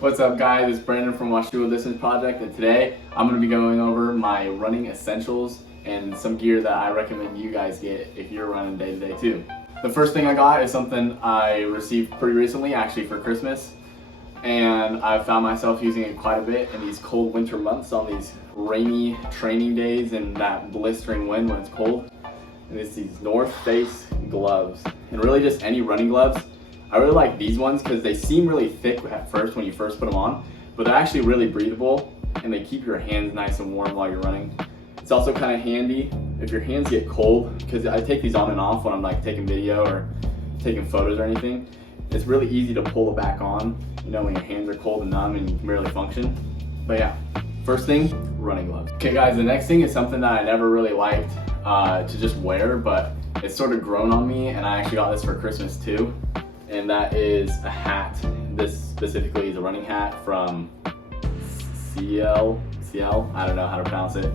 What's up guys, it's Brandon from Washua Distance Project, and today I'm going to be going over my running essentials and some gear that I recommend you guys get if you're running day to day too. The first thing I got is something I received pretty recently, actually for Christmas, and I've found myself using it quite a bit in these cold winter months on these rainy training days and that blistering wind when it's cold. And it's these North Face gloves, and really just any running gloves. I really like these ones because they seem really thick at first when you first put them on, but they're actually really breathable and they keep your hands nice and warm while you're running. It's also kind of handy if your hands get cold, because I take these on and off when I'm like taking video or taking photos or anything. It's really easy to pull it back on, you know, when your hands are cold and numb and you can barely function. But yeah, first thing, running gloves. Okay guys, the next thing is something that I never really liked to just wear, but it's sort of grown on me, and I actually got this for Christmas too. And that is a hat. This specifically is a running hat from CL, I don't know how to pronounce it.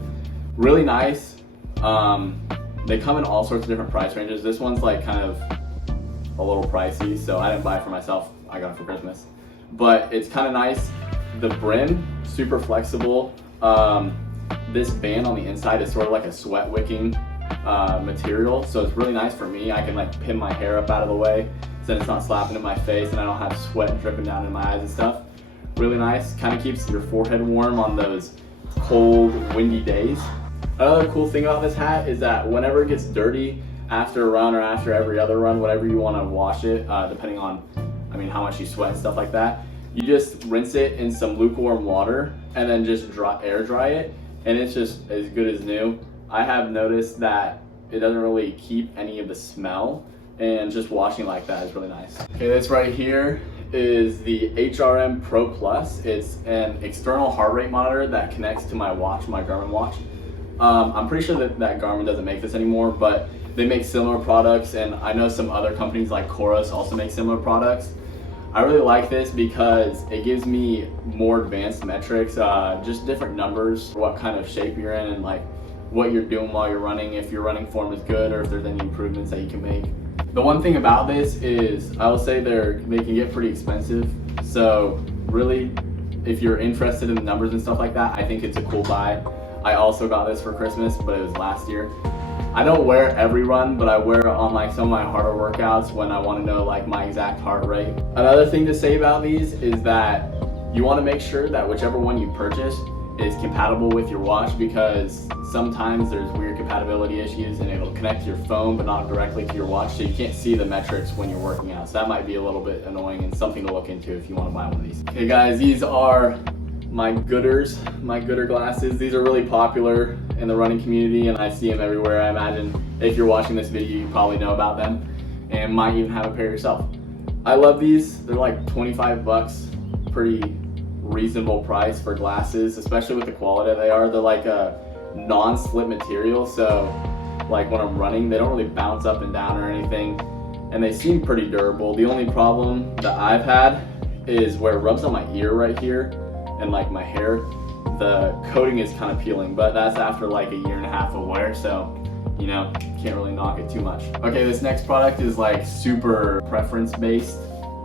Really nice. They come in all sorts of different price ranges. This one's like kind of a little pricey, so I didn't buy it for myself. I got it for Christmas. But it's kind of nice. The brim, super flexible. This band on the inside is sort of like a sweat wicking material, so it's really nice for me. I can like pin my hair up out of the way so that it's not slapping in my face and I don't have sweat dripping down in my eyes and stuff. Really nice, kind of keeps your forehead warm on those cold, windy days. Another cool thing about this hat is that whenever it gets dirty after a run or after every other run, whatever you want to wash it, depending on, how much you sweat and stuff like that, you just rinse it in some lukewarm water and then just air dry it, and it's just as good as new. I have noticed that it doesn't really keep any of the smell, and just washing like that is really nice. Okay, this right here is the HRM Pro Plus. It's an external heart rate monitor that connects to my watch, my Garmin watch. I'm pretty sure that Garmin doesn't make this anymore, but they make similar products, and I know some other companies like Coros also make similar products. I really like this because it gives me more advanced metrics, just different numbers, what kind of shape you're in, and like what you're doing while you're running, if your running form is good or if there's any improvements that you can make. The one thing about this is I will say they can get pretty expensive. So really, if you're interested in the numbers and stuff like that, I think it's a cool buy. I also got this for Christmas, but it was last year. I don't wear it every run, but I wear it on like some of my harder workouts when I want to know like my exact heart rate. Another thing to say about these is that you want to make sure that whichever one you purchase is compatible with your watch, because sometimes there's weird compatibility issues and it'll connect to your phone but not directly to your watch, so you can't see the metrics when you're working out. So that might be a little bit annoying and something to look into if you want to buy one of these. Okay guys, these are my Gooder glasses. These are really popular in the running community and I see them everywhere. I imagine if you're watching this video you probably know about them and might even have a pair yourself. I love these. They're like 25 bucks, pretty reasonable price for glasses, especially with the quality they are. They're like a non-slip material, so like when I'm running they don't really bounce up and down or anything, and they seem pretty durable. The only problem that I've had is where it rubs on my ear right here and like my hair, the coating is kind of peeling, but that's after like a year and a half of wear, so you know, can't really knock it too much. Okay, this next product is like super preference based,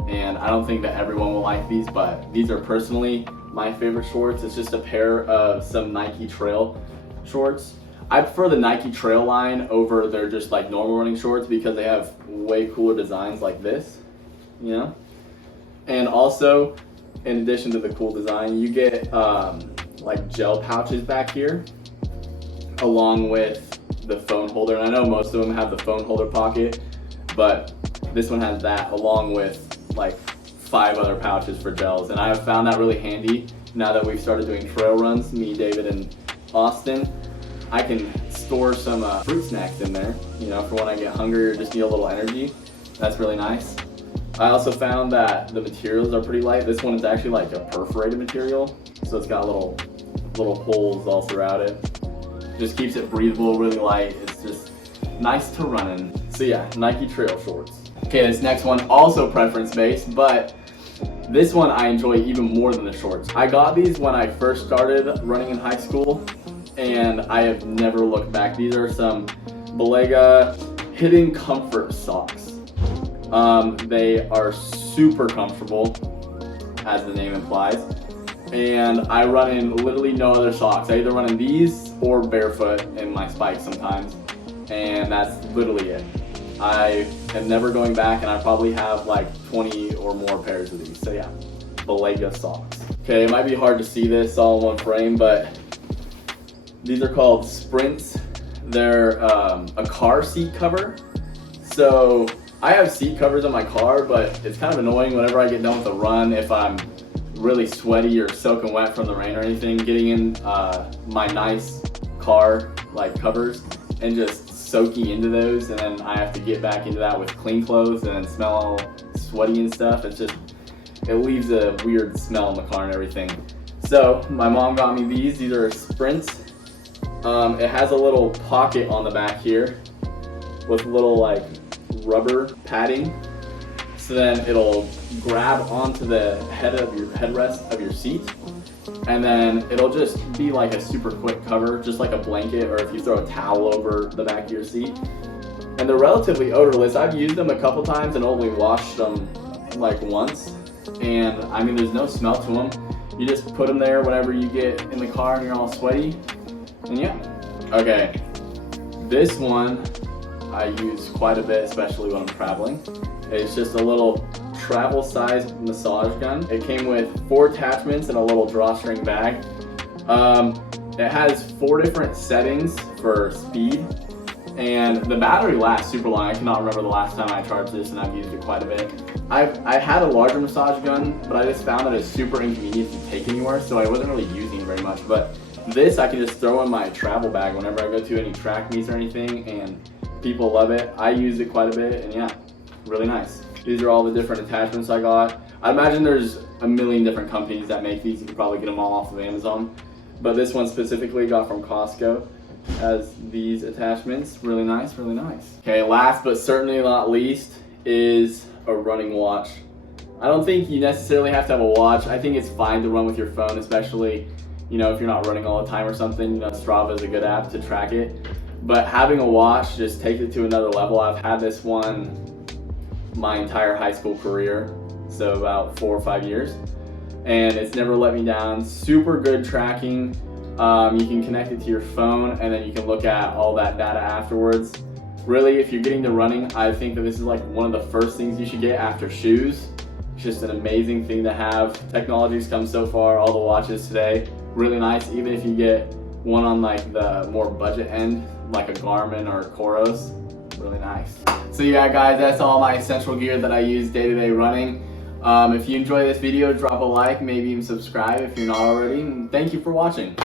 and I don't think that everyone will like these, but these are personally my favorite shorts. It's just a pair of some Nike Trail shorts. I prefer the Nike Trail line over their just like normal running shorts because they have way cooler designs like this, you know? And also, in addition to the cool design, you get like gel pouches back here along with the phone holder. And I know most of them have the phone holder pocket, but this one has that along with like 5 other pouches for gels, and I have found that really handy now that we've started doing trail runs, me, David, and Austin. I can store some fruit snacks in there, you know, for when I get hungry or just need a little energy. That's really nice. I also found that the materials are pretty light. This one is actually like a perforated material, so it's got little holes all throughout it. Just keeps it breathable, really light. It's just nice to run in. So yeah, Nike Trail shorts. Okay, this next one, also preference based, but this one I enjoy even more than the shorts. I got these when I first started running in high school, and I have never looked back. These are some Balega Hidden Comfort socks. They are super comfortable. as the name implies. And I run in literally no other socks. I either run in these or barefoot in my spikes sometimes, and that's literally it. I am never going back, and I probably have like 20 or more pairs of these. So yeah, Balega socks. Okay, it might be hard to see this all in one frame, but these are called Sprints. They're a car seat cover. So I have seat covers on my car, but it's kind of annoying whenever I get done with a run, if I'm really sweaty or soaking wet from the rain or anything, getting in my nice car like covers and just soaking into those, and then I have to get back into that with clean clothes and then smell all sweaty and stuff. It leaves a weird smell in the car and everything. So my mom got me these. These are Sprints. It has a little pocket on the back here with little like rubber padding, so then it'll grab onto the headrest of your seat, and then it'll just be like a super quick cover, just like a blanket, or if you throw a towel over the back of your seat. And they're relatively odorless. I've used them a couple times and only washed them like once, and I mean there's no smell to them. You just put them there whenever you get in the car and you're all sweaty, and yeah. Okay, this one I use quite a bit, especially when I'm traveling. It's just a little travel size massage gun. It came with 4 attachments and a little drawstring bag. It has 4 different settings for speed, and the battery lasts super long. I cannot remember the last time I charged this, and I've used it quite a bit. I had a larger massage gun, but I just found that it's super inconvenient to take anywhere, so I wasn't really using it very much. But this I can just throw in my travel bag whenever I go to any track meets or anything, and people love it. I use it quite a bit, and yeah, really nice. These are all the different attachments I got. I imagine there's a million different companies that make these. You can probably get them all off of Amazon, but this one specifically got from Costco. Has these attachments. Really nice, really nice. Okay, last but certainly not least is a running watch. I don't think you necessarily have to have a watch. I think it's fine to run with your phone, especially, you know, if you're not running all the time or something. You know, Strava is a good app to track it. But having a watch just takes it to another level. I've had this one my entire high school career, so about 4 or 5 years, and it's never let me down. Super good tracking. You can connect it to your phone, and then you can look at all that data afterwards. Really, if you're getting to running, I think that this is like one of the first things you should get after shoes. It's just an amazing thing to have. Technology's come so far, all the watches today, really nice. Even if you get one on like the more budget end, like a Garmin or a Coros, really nice. So yeah guys, that's all my essential gear that I use day-to-day running. If you enjoy this video, drop a like, maybe even subscribe if you're not already, and thank you for watching.